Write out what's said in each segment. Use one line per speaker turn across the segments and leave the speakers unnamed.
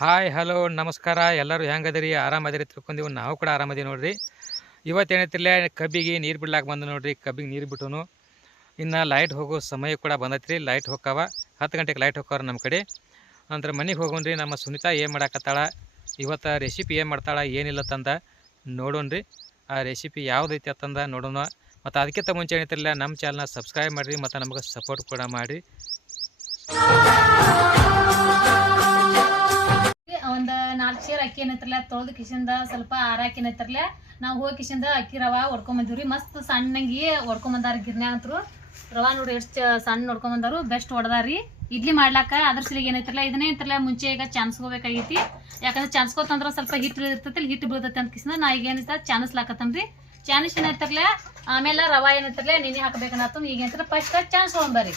Hi hello ನಮಸ್ಕಾರ. ಎಲ್ಲರೂ ಹೆಂಗದಿರಿ? ಆರಾಮದಿರಿ ತಿಳ್ಕೊಂಡಿವಿ. ನಾವು ಕೂಡ ಆರಾಮದಿ ನೋಡ್ರಿ. ಇವತ್ತು ಏನೈತಿಲ್ಲ ಕಬ್ಬಿಗೆ ನೀರು ಬಿಡ್ಲಾಕ ಬಂದು ನೋಡ್ರಿ. ಕಬ್ಬಿಗೆ ನೀರು ಬಿಟ್ಟನು. ಇನ್ನು ಲೈಟ್ ಹೋಗೋ ಸಮಯ ಕೂಡ ಬಂದೈತ್ರಿ. ಲೈಟ್ ಹೋಗವ ಹತ್ತು ಗಂಟೆಗೆ ಲೈಟ್ ಹೋಗ್ತಾವ ನಮ್ಮ ಕಡೆ. ನಂತರ ಮನೆಗೆ ಹೋಗೋಣ್ರಿ. ನಮ್ಮ ಸುನಿತಾ ಏನು ಮಾಡಾಕತ್ತಾಳ? ಇವತ್ತು ರೆಸಿಪಿ ಏನು ಮಾಡ್ತಾಳ? ಏನಿಲ್ಲ ತಂದ. ನೋಡೋಣ್ರಿ. ಆ ರೆಸಿಪಿ ಯಾವುದೈತಿ ಅಂತಂದ ನೋಡೋಣ. ಮತ್ತು ಅದಕ್ಕಿಂತ ಮುಂಚೆ ಏನೈತಿಲ್ಲ ನಮ್ಮ ಚಾನಲ್ನ ಸಬ್ಸ್ಕ್ರೈಬ್ ಮಾಡಿರಿ. ಮತ್ತು ನಮಗೆ ಸಪೋರ್ಟ್ ಕೂಡ ಮಾಡಿರಿ.
ನಾಲ್ಕು ಚೇರ್ ಅಕ್ಕಿ ಏನೈತ್ರಲ್ಲ, ತೊಳೆದು ಕಿಶಿಂದ ಸ್ವಲ್ಪ ಆರಾಕಿ ಏನೈತ್ರಲ್ಲ, ನಾವು ಹೋಗಿ ಕಿಶಿಂದ ಅಕ್ಕಿ ರವಾ ಹೊಡ್ಕೊಂಬಂದಿವ್ರಿ ಮಸ್ತ್ ಸಣ್ಣಂಗಿ ಹೊಡ್ಕೊಂಬಂದಾರ ಗಿರ್ನ್ಯಾಗ ಅಂತರು ರವಾ ನೋಡಿ ಎಷ್ಟು ಸಣ್ಣ ಹೊಡ್ಕೊಂಬಂದಾರು ಬೆಸ್ಟ್ ಹೊಡೆದಾರಿ ಇಡ್ಲಿ ಮಾಡ್ಲಾಕ ಅದ್ರ ಸಲಿಗೆ ಏನೈತ್ರಲ್ಲ, ಇದನ್ನೇ ಐತ್ರಲ್ಲ ಮುಂಚೆ ಈಗ ಚಾನ್ಸ್ಕೋಬೇಕಾಗೈತಿ. ಯಾಕಂದ್ರೆ ಚಾನ್ಸ್ಕೋತಂದ್ರ ಸ್ವಲ್ಪ ಹಿಟ್ಟು ಇರ್ತೈತಿ ಹಿಟ್ಟು ಬೀಳ್ತೈತಿ ಅಂತ ಕಿಸಿಂದ ನಾ ಈಗ ಏನೈತೆ ಚಾನ್ಸ್ಲಾಕತ್ತನ್ರಿ. ಚಾನ್ಸ್ ಏನೈತ್ರಲ್ಲ, ಆಮೇಲೆ ರವಾ ಏನೈತ್ರಲ್ಲ, ನೆನೆ ಹಾಕ್ಬೇಕನ್ನತ್ತ ಈಗ ಏನಂತಾರೆ ಫಸ್ಟ್ ಚಾನ್ಸ್ ತೊಗೊಂಬರ್ರಿ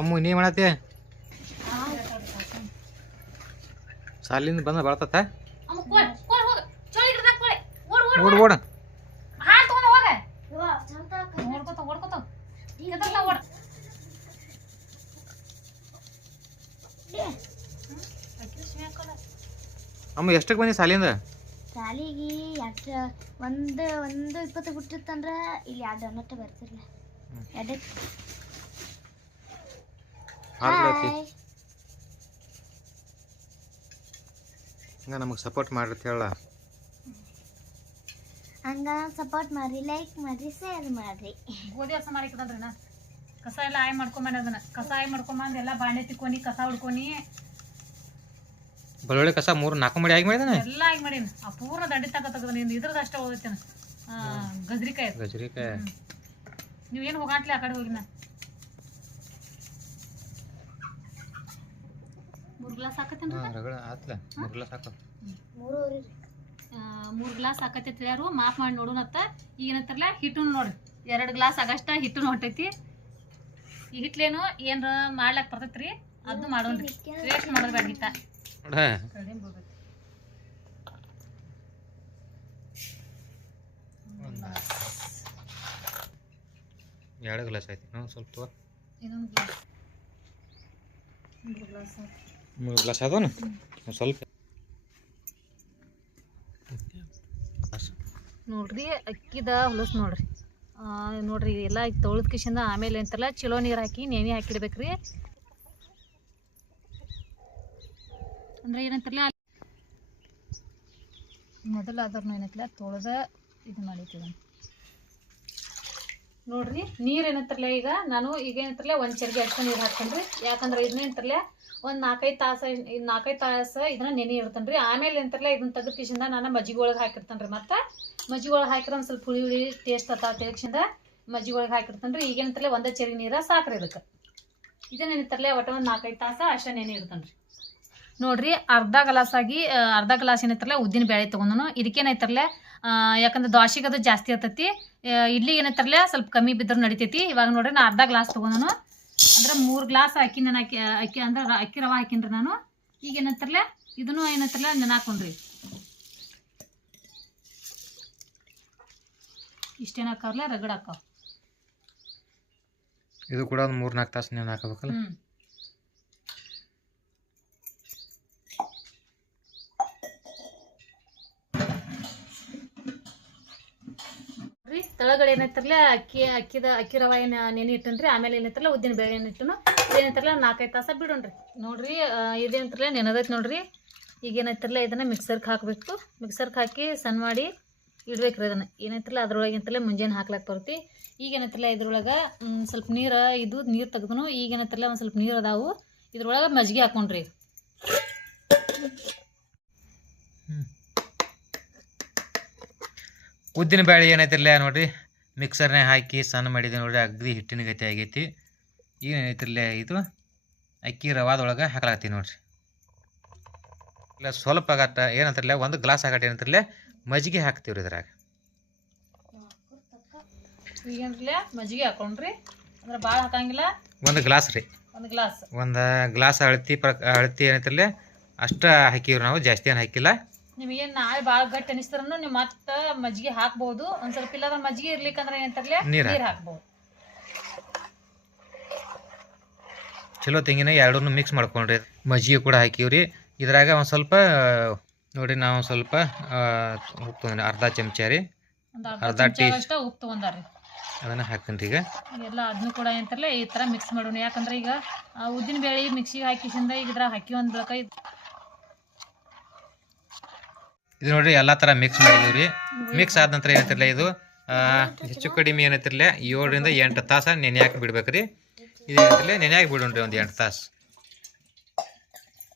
ಅಮ್ಮು ನೀ ಮಾಡತ್ತೆ? ಸಾಲಿಂದ ಬಂದ ಬರ್ತತ್ತ
ಅಮ್ಮ ಕೋಲ್ ಕೋಲ್ ಹೋಗ. ಚಳಿ ಗಿಡದಾಗ ಕೋಳೆ ಓಡ್ ಓಡ್
ಓಡ್ ಓಡ.
ಹಾಲ್ ತಗೊಂಡ್ ಹೋಗ ಓಡ್ಕೋತ ಓಡ್ಕೋತ. ಎದರ್ಲ ಓಡ್.
ಅಮ್ಮ ಎಷ್ಟಕ್ಕೆ ಬಂದಿ ಸಾಲಿಂದ?
ಸಾಲಿಗೆ ಎರಡು ಒಂದು ಒಂದು ಇಪ್ಪತ್ತು ಬಿಟ್ಟಿತ್ತಂದ್ರೆ ಇಲ್ಲಿ ಎರಡು ಅನ್ನಟ್ಟು ಬರ್ತಿರ್ಲ. ಎರಡು
ಹಾಲ್ತಿ ಹಂಗ ನಮಗೆ ಸಪೋರ್ಟ್ ಮಾಡಿರ್ತ ಹೇಳ
ಹಂಗ ಸಪೋರ್ಟ್ ಮಾಡ್ರಿ ಲೈಕ್ ಮಾಡ್ರಿ ಶೇರ್ ಮಾಡ್ರಿ.
ಗೋಧಿ ಹಸ ಮಾಡಿಕದಲ್ರಿ ನಾ. ಕಸ ಎಲ್ಲ ಆಯ್ ಮಾಡ್ಕೊಂಬಂದ ಅದನ್ನ. ಕಸ ಆಯ್ ಮಾಡ್ಕೊಂಬಂದ್ ಎಲ್ಲ ಬಾಂಡೆ ತಿಕ್ಕೊನಿ ಕಸ ಹುಡ್ಕೊನಿ
ಬೆಳ್ಳುಳ್ಳಿ ಕಸ ಮೂರು ನಾಲ್ಕು ಮಾಡಿ ಆಗಿ ಮಾಡಿದಾನೆ?
ಎಲ್ಲ ಆಗಿ ಮಾಡೀನಿ. ಆ ಪೂರ್ಣ ದಂಡಿ ತಗ ತೆಗ್ದ ನಿಂದು. ಇದ್ರದ್ದು ಅಷ್ಟೇ ಓದತ್ತೇನ ಗಜ್ರಿಕಾಯಿ.
ಗಜರಿಕಾಯಿ.
ಹ್ಮ್. ನೀವ್ ಏನು ಹೋಗಾಟ್ಲಿ ಆ ಕಡೆ ಹೋಗಿನ ಗ್ಲಾಸ್ ಹಾಕತ್ತೇನ್ರಿ
ಹಾಂ ರಗಡ ಆತ್ಲ ಮೂರು ಗ್ಲಾಸ್ ಹಾಕು.
ಮೂರುವರೆ
ಮೂರು ಗ್ಲಾಸ್ ಹಾಕತ್ತೈತಿ ಯಾರು? ಮಾಪ್ ಮಾಡಿ ನೋಡೋಣತ್ತ ಈಗ ಏನಂತಾರಲ್ಲ ಹಿಟ್ಟು ನೋಡ್ರಿ. ಎರಡು ಗ್ಲಾಸ್ ಆಗಷ್ಟ ಹಿಟ್ಟು ಹೊಂಟೈತಿ. ಈ ಹಿಟ್ಲೇನು ಏನ್ರ ಮಾಡ್ಲಾಕ್ ಬರ್ತೈತ್ರಿ? ಅದು ಮಾಡೋಣ್ರಿ ವೇಸ್ಟ್ ಮಾಡೋದ್.
ಎರಡು ಗ್ಲಾಸ್ ಆಯ್ತು. ಸ್ವಲ್ಪ
ಇನ್ನೊಂದು ಗ್ಲಾಸ್. ಮೂರು ಗ್ಲಾಸ್ ಹಾಕಿ.
ಮೂರು ಗ್ಲಾಸ್ ಸ್ವಲ್ಪ
ನೋಡ್ರಿ ಅಕ್ಕಿದ ಹೊಲಸ್ ನೋಡ್ರಿ. ಆ, ನೋಡ್ರಿ ಎಲ್ಲ ತೊಳೆದ ಕಿಶಿಂದ ಆಮೇಲೆ ಅಂತಲ್ಲ ಚಲೋ ನೀರು ಹಾಕಿ ನೆನೆ ಹಾಕಿಡ್ಬೇಕ್ರಿ. ಅಂದ್ರೆ ಏನಂತಾರಲ್ಲ ಮೊದಲು ಅದ್ರನ್ನ ಏನೈತಿಲ್ಲ ತೊಳೆದ ಇದು ಮಾಡೈತಿ ನೋಡ್ರಿ ನೀರು ಏನಂತಾರಲ್ಲ ಈಗ? ನಾನು ಈಗ ಏನಂತಾರಲ್ಲ ಒಂದ್ ಚರ್ಗೆ ಅಷ್ಟು ನೀರು ಹಾಕ್ತೇನ್ರಿ. ಯಾಕಂದ್ರೆ ಇದನ್ನ ಏನಂತಾರಲ್ಲ ಒಂದು ನಾಲ್ಕೈದು ತಾಸು ನಾಲ್ಕೈದು ತಾಸು ಇದನ್ನ ನೆನೆ ಇಡ್ತೇನ್ರಿ. ಆಮೇಲೆ ಎಂತಾರಲ್ಲ ಇದನ್ನ ತೆಗೆದ ಕಿಶಿಂದ ನಾನು ಮಜ್ಜಿಗೆ ಒಳಗೆ ರೀ ಮತ್ತೆ ಮಜ್ಜಿಗೆ ಒಳಗೆ ಹಾಕಿದ್ರೆ ಒಂದು ಸ್ವಲ್ಪ ಹುಳಿ ಹುಳಿ ಟೇಸ್ಟ್ ಅತ್ತ ತೆಗ್ಸಿಂದ ಮಜ್ಜಿಗೆ ಒಳಗೆ ಹಾಕಿರ್ತೇನ್ರಿ ಈಗೇನಂತಲೇ ಒಂದೇ ಚೆರಿ ನೀರ ಸಾಕ್ರಿ ಇದಕ್ಕೆ. ಇದನ್ನ ನೆನಿತರ್ಲೆ ಒಟ್ಟು ಒಂದು ನಾಲ್ಕೈದು ತಾಸ ಅಷ್ಟೇ ನೆನೆ ಇಡ್ತೇನ್ರಿ. ನೋಡ್ರಿ, ಅರ್ಧ ಆಗಿ ಅರ್ಧ ಗ್ಲಾಸ್ ಏನೈತರಲ್ಲ ಉದ್ದಿನ ಬೇಳೆ ತೊಗೊಂಡನು. ಇದಕ್ಕೇನೈತರಲ್ಲ ಯಾಕಂದ್ರೆ ದೋಸೆಗೆ ಅದು ಜಾಸ್ತಿ ಆಗ್ತೈತಿ ಇಡ್ಲಿ ಇಡ್ಲಿಗೆ ಏನೈತರಲ್ಲ ಸ್ವಲ್ಪ ಕಮ್ಮಿ ಬಿದ್ದರೂ ನಡಿತೈತಿ. ಇವಾಗ ನೋಡ್ರಿ ನಾ ಅರ್ಧ ಗ್ಲಾಸ್ ತೊಗೊಂಡನು. ಅಂದ್ರೆ ಮೂರು ಗ್ಲಾಸ್ ಅಕ್ಕಿ ನಾನು ಅಕ್ಕಿ ಅಕ್ಕಿ ಅಂದ್ರೆ ಅಕ್ಕಿ ರವೆ ಹಾಕಿನ್ರಿ ನಾನು. ಈಗ ಏನಂತಾರಲ್ಲ ಇದನ್ನು ಏನಂತಾರಲ್ಲ ನೆನಾಕೊಂಡ್ರಿ ಇಷ್ಟೇನು ಹಾಕಾವ್ರಲ್ಲ ರಗಡ ಹಾಕಾವ್.
ಇದು ಕೂಡ ಒಂದು ಮೂರು ನಾಲ್ಕು ತಾಸು ನೆನೆ ಹಾಕಬೇಕಲ್ಲ
ತಳಗಡೆ ಏನೈತ್ರಲ್ಲ ಅಕ್ಕಿ, ಅಕ್ಕಿದ, ಅಕ್ಕಿ ರವ ಏನು ನೆನೆ ಇಟ್ಟನ್ರಿ, ಆಮೇಲೆ ಏನೈತಿರ್ಲ ಉದ್ದಿನ ಬೇಳೆ ಏನಿಟ್ಟನು ಏನೈತಿರ್ಲ ನಾಲ್ಕೈದು ತಾಸ ಬಿಡೋಣ್ರಿ. ನೋಡ್ರಿ ಇದೇನಂತ್ರಲ್ಲ ನೆನದೈತೆ ನೋಡ್ರಿ. ಈಗ ಏನೈತ್ರಲ್ಲ ಇದನ್ನ ಮಿಕ್ಸರ್ಗೆ ಹಾಕಬೇಕು. ಮಿಕ್ಸರ್ಗೆ ಹಾಕಿ ಸಣ್ಣ ಮಾಡಿ ಇಡ್ಬೇಕ್ರಿ ಅದನ್ನ ಏನೈತಿರ್ಲ ಅದ್ರೊಳಗೆ ಅಂತಲೇ ಮುಂಜಾನೆ ಹಾಕ್ಲಾಕ್ ಬರ್ತಿ. ಈಗ ಏನೈತ್ರಲ್ಲ ಇದ್ರೊಳಗೆ ಸ್ವಲ್ಪ ನೀರು ಇದು, ನೀರು ತೆಗ್ದನು. ಈಗ ಏನೈತ್ರಲ್ಲ ಒಂದು ಸ್ವಲ್ಪ ನೀರು ಅದಾವು. ಇದ್ರೊಳಗೆ ಮಜ್ಜಿಗೆ ಹಾಕೊಂಡ್ರಿ.
ಉದ್ದಿನ ಬೇಳೆ ಏನೈತಿರ್ಲ ನೋಡ್ರಿ ಮಿಕ್ಸರ್ನೇ ಹಾಕಿ ಸಣ್ಣ ಮಾಡಿದೆ ನೋಡ್ರಿ ಅಗ್ದಿ ಹಿಟ್ಟಿನ ಗತಿ ಆಗೈತಿ. ಏನೈತಿರ್ಲ ಇದು ಅಕ್ಕಿ ರವಾದೊಳಗೆ ಹಾಕ್ಲಾಕತ್ತೀವಿ ನೋಡಿರಿ. ಇಲ್ಲ ಸ್ವಲ್ಪ ಆಗತ್ತ ಏನಂತಿರಲಿಲ್ಲ ಒಂದು ಗ್ಲಾಸ್ ಆಗಟ್ಟ ಏನಂತಿರಲಿಲ್ಲ ಮಜ್ಜಿಗೆ ಹಾಕ್ತೀವ್ರಿ ಇದ್ರಾಗ.
ಈಗೇನ್ರಲ್ಲ ಮಜ್ಜಿಗೆ ಹಾಕೊಂಡ್ರಿ ಅಂದ್ರೆ ಭಾಳ ಹಾಕಂಗಿಲ್ಲ.
ಒಂದು ಗ್ಲಾಸ್ ರೀ.
ಒಂದು ಗ್ಲಾಸ್
ಒಂದು ಗ್ಲಾಸ್ ಅಳತಿ ಪ್ರ ಅಳತಿ ಏನೈತಿರ್ಲ ಅಷ್ಟು ಹಾಕಿವ್ರಿ ನಾವು ಜಾಸ್ತಿ ಏನು ಹಾಕಿಲ್ಲ.
ನಿಮಗೇನು ನಾಳೆ ಭಾಳ ಗಟ್ಟಿ ಅನಿಸ್ತಾರನು ನೀವು ಮತ್ತ ಮಜ್ಜಿಗೆ ಹಾಕ್ಬೋದು. ಒಂದ್ ಸ್ವಲ್ಪ ಇಲ್ಲದ ಮಜ್ಜಿಗೆ ಇರ್ಲಿಕ್ಕಂದ್ರೆ ಏನಂತಾರಲ್ಲ
ನೀರ್
ನೀರು ಹಾಕ್ಬೋದು.
ಚಲೋ ತೆಂಗಿನ ಎರಡನ್ನು ಮಿಕ್ಸ್ ಮಾಡ್ಕೊಂಡ್ರಿ. ಮಜ್ಜಿಗೆ ಕೂಡ ಹಾಕಿವ್ರಿ. ಇದ್ರಾಗ ಒಂದು ಸ್ವಲ್ಪ ನೋಡಿ ನಾವು ಸ್ವಲ್ಪ ಉಪ್ಪು ತೊಗೊಂಡ್ರಿ ಅರ್ಧ ಚಮಚ ರೀ. ಅರ್ಧ ಟೀ-
ಉಪ್ಪು ತೊಗೊಂಡಾರ್ರಿ.
ಅದನ್ನ ಹಾಕ್ತೀನಿ ಈಗ.
ಎಲ್ಲ ಅದನ್ನು ಕೂಡ ಏನಂತಾರಲ್ಲ ಈ ತರ ಮಿಕ್ಸ್ ಮಾಡೋಣ. ಯಾಕಂದ್ರೆ ಈಗ ಉದ್ದಿನ ಬೇಳೆ ಮಿಕ್ಸಿಗೆ ಹಾಕಿಸಿಂದ ಈಗ ಇದ್ರಾಗ ಹಾಕಿ ಒಂದು ಬಳಕ
ಇದು ನೋಡ್ರಿ ಎಲ್ಲ ಥರ ಮಿಕ್ಸ್ ಮಾಡಿದೀವಿ ಮಿಕ್ಸ್ ಆದ ನಂತರ ಏನಂತಿರಲ್ಲ ಇದು? ಹೆಚ್ಚು ಕಡಿಮೆ ಏನಂತಿರಲ್ಲ ಏಳರಿಂದ ಎಂಟು ತಾಸ ನೆನೆ ಹಾಕಿ ಬಿಡ್ಬೇಕ್ರಿ. ಇದು ಏನಂತಿರಲ್ಲ ನೆನೆ ಹಾಕಿ ಬಿಡೋಣ್ರಿ ಒಂದು ಎಂಟು ತಾಸು.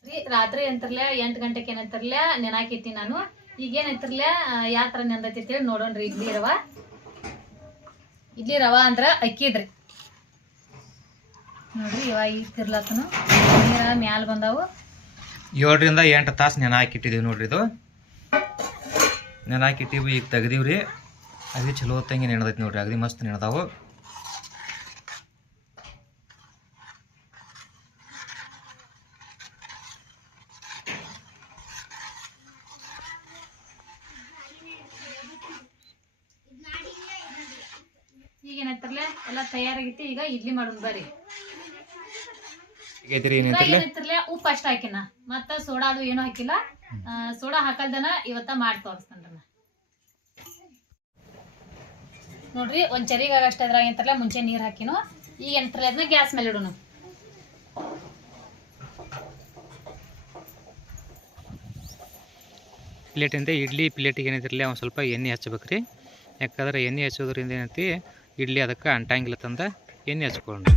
ರೀ ರಾತ್ರಿ ಅಂತಾರಲ್ಲ ಎಂಟು ಗಂಟೆಗೆ ಏನಂತಾರಲ್ಲ ನೆನಾಕಿತ್ತಿ ನಾನು. ಈಗ ಏನಂತಾರಲ್ಲ ಯಾವ ಥರ ನೆಂದೈತಿ ಅಂತೇಳಿ ನೋಡೋಣ್ರಿ ಇಡ್ಲಿ ರವ. ಇಡ್ಲಿ ರವ ಅಂದ್ರೆ ಅಕ್ಕಿದ್ರಿ ನೋಡ್ರಿ ಇವಾಗ ಈಗ ತಿರ್ಲತ್ತನು ನೀರ ಮ್ಯಾಲ ಬಂದಾವು?
ಏಳರಿಂದ ಎಂಟು ತಾಸು ನೆನೆ ಹಾಕಿಟ್ಟಿದ್ದೀವಿ ನೋಡ್ರಿ ಇದು. ನೆನೆ ಹಾಕಿಟ್ಟಿವಿ ಈಗ ತೆಗ್ದೀವ್ರಿ ಅಗದಿ ಚಲೋ ಹೊತ್ತಂಗೆ ನೆನದೈತಿ ನೋಡ್ರಿ ಅಗದಿ ಮಸ್ತ್ ನೆನದಾವು
ಈಗ ಏನಂತಾರಲ್ಲ ಎಲ್ಲ ತಯಾರಾಗಿತ್ತು ಈಗ ಇಡ್ಲಿ ಮಾಡೋಣ ಬರ್ರಿ
ಏನಂತಿರಲ್ಲ
ಉಪ್ಪು ಅಷ್ಟ ಹಾಕಿನ. ಮತ್ತ ಸೋಡಾ ಅದು ಏನು ಹಾಕಿಲ್ಲ. ಸೋಡಾ ಹಾಕಲ್ದನ ಇವತ್ತ ಮಾಡಿ ತೋರಿಸ್ತೇನ್ರಿ ನಾ ನೋಡ್ರಿ, ಒಂದ್ ಚರಿಗಾಗ ಆಗಷ್ಟ ಅದ್ರಾಗ ಮುಂಚೆ ನೀರ್ ಹಾಕಿನು. ಈಗ ಏನಂತಾರಲ್ಲ ಅದನ್ನ ಗ್ಯಾಸ್ ಮೇಲೆ ಇಡೋಣ.
ಪ್ಲೇಟಿಂದ ಇಡ್ಲಿ ಪ್ಲೇಟಿಗೆ ಏನಿದ್ರಲ್ಲ ಒಂದು ಸ್ವಲ್ಪ ಎಣ್ಣೆ ರೀ ಯಾಕಂದ್ರೆ ಎಣ್ಣೆ ಹಚ್ಚೋದ್ರಿಂದ ಏನೈತಿ, ಇಡ್ಲಿ ಅದಕ್ಕೆ ಅಂಟಾಂಗಿಲ್ಲ ತಂದ, ಎಣ್ಣೆ ಹಚ್ಕೊಂಡು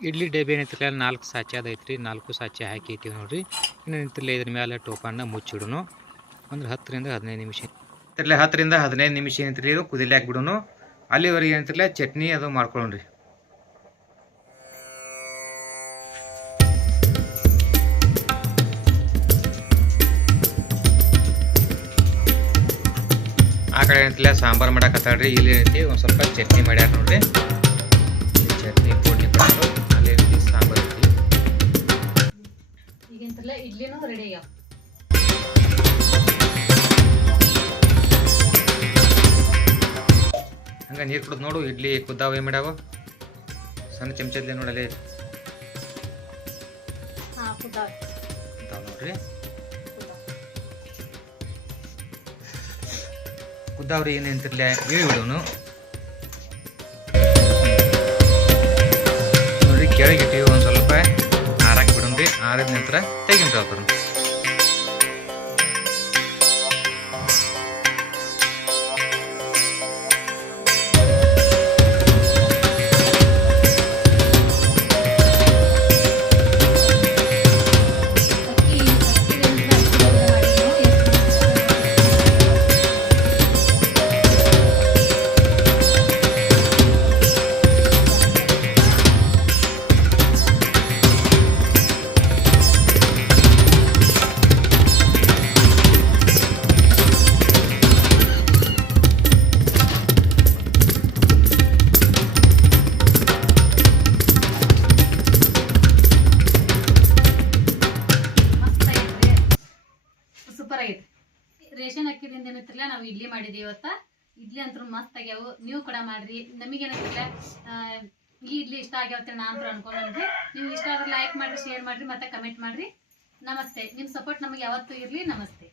ಇಡ್ಲಿ ಡಬ್ಬಿ ಏನೈತಿಲ್ಲ ನಾಲ್ಕು ಸಾಚೆ ಅದೈತ್ರಿ ನಾಲ್ಕು ಸಾಚೆ ಹಾಕಿ ಇಟ್ಟಿವಿ ನೋಡಿರಿ. ಇನ್ನು ನಿಂತಿರಲ್ಲ ಇದ್ರ ಮೇಲೆ ಟೋಪನ್ನ ಮುಚ್ಚಿಡೋನು. ಅಂದ್ರೆ ಹತ್ತರಿಂದ ಹದಿನೈದು ನಿಮಿಷ. ಇದ್ರಲ್ಲೇ ಹತ್ತರಿಂದ ಹದಿನೈದು ನಿಮಿಷ ಏನಂತ್ರಿ ಇದು ಕುದಿಲಿ ಹಾಕಿಬಿಡೋನು ಅಲ್ಲಿವರೆಗೆ ಏನಂತಿರಲ್ಲ ಚಟ್ನಿ ಅದು ಮಾಡ್ಕೊಳ್ಳೋಣ್ರಿ ಆ ಕಡೆ ಏನಂತಿಲ್ಲ ಸಾಂಬಾರು ಮಾಡಕತ್ತಾಳ್ರಿ ಇಲ್ಲಿ ಏನೈತಿ ಒಂದು ಸ್ವಲ್ಪ ಚಟ್ನಿ ಮಾಡ್ಯಾರ ನೋಡ್ರಿ. ಚಟ್ನಿ ಪುಡಿ ಕೊಟ್ಟು
ಎಂತಲ್ಲ ಇಡ್ಲಿನೂ ರೆಡಿ ಆಗ್ಯಾವ
ಹಂಗೆ ನೀರು ಕುಡಿದು ನೋಡು ಇಡ್ಲಿ ಕುದ್ದಾವ ಏನು ಮಾಡ್ಯಾವ ಸಣ್ಣ ಚಮಚದ್ಲೆ ನೋಡಲೇ ನೋಡ್ರಿ ಕುದ್ದಾವ್ರಿ ಏನು ಅಂತಿರ್ಲೆ ಹೇಳಿ ಬಿಡೋನು ನೋಡ್ರಿ ಕೆಳಗಿಟ್ಟಿವಿ ಆರಿದ ನಂತರ ತೆಗಿನ್ರಿ ಅವ್ರ
ಆಗೈತಿ ರೇಷನ್ ಅಕ್ಕಿದಿಂದ ಏನೈತಿಲ್ಲ ನಾವು ಇಡ್ಲಿ ಮಾಡಿದ್ದೀವಿ ಇವತ್ತ. ಇಡ್ಲಿ ಅಂತೂ ಮಸ್ತ್ ಆಗ್ಯಾವು. ನೀವು ಕೂಡ ಮಾಡ್ರಿ. ನಮಗೇನೈತಿಲ್ಲ ಈ ಇಡ್ಲಿ ಇಷ್ಟ ಆಗ್ಯಾವತ್ತೆ ನಾ ಅಂತ ಅನ್ಕೊಂಡ್ರಿ ನೀವು ಇಷ್ಟ ಆದ್ರೆ ಲೈಕ್ ಮಾಡ್ರಿ ಶೇರ್ ಮಾಡ್ರಿ, ಮತ್ತೆ ಕಮೆಂಟ್ ಮಾಡ್ರಿ. ನಮಸ್ತೆ. ನಿಮ್ಮ ಸಪೋರ್ಟ್ ನಮಗೆ ಯಾವತ್ತೂ ಇರಲಿ. ನಮಸ್ತೆ.